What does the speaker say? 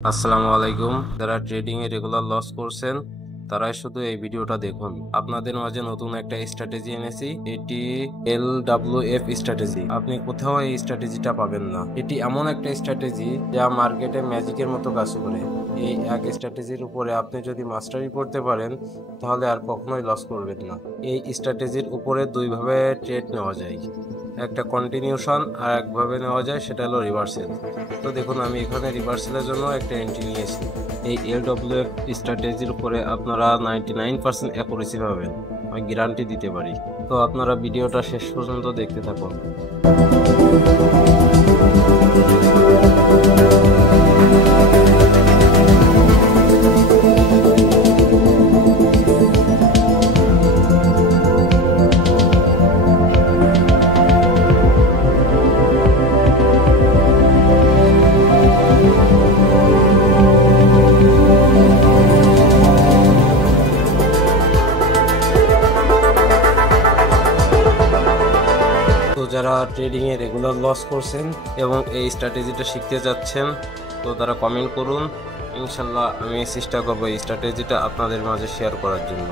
আসসালামু আলাইকুম। যারা ট্রেডিং এ রেগুলার লস করছেন তারাই শুধু এই ভিডিওটা দেখুন। আপনাদের মাঝে নতুন একটা স্ট্র্যাটেজি এনেছি, এটি LWF স্ট্র্যাটেজি। আপনি কোথাও এই স্ট্র্যাটেজিটা পাবেন না। এটি এমন একটা স্ট্র্যাটেজি যা মার্কেটে ম্যাজিকের মতো কাজ করে। এই এক স্ট্র্যাটেজির উপরে আপনি যদি মাস্টারি করতে পারেন তাহলে আর কখনোই লস করবেন না। এই স্ট্র্যাটেজির উপরে দুইভাবে ট্রেড নেওয়া যায়, একটা কন্টিনিউশন আর একভাবে নেওয়া যায়, সেটা হলো রিভার্সেল। তো দেখুন, আমি এখানে রিভার্সালের জন্য একটা এন্ট্রি নিয়েছি। এই LWF স্ট্র্যাটেজির উপরে আপনারা 99% অ্যাকুরেসি পাবেন, আমি গ্যারান্টি দিতে পারি। তো আপনারা ভিডিওটা শেষ পর্যন্ত দেখতে থাকুন। তো যারা ট্রেডিংয়ে রেগুলার লস করছেন এবং এই স্ট্র্যাটেজিটা শিখতে যাচ্ছেন, তো তারা কমেন্ট করুন। ইনশাল্লাহ আমি চেষ্টা করবো এই স্ট্র্যাটেজিটা আপনাদের মাঝে শেয়ার করার জন্য।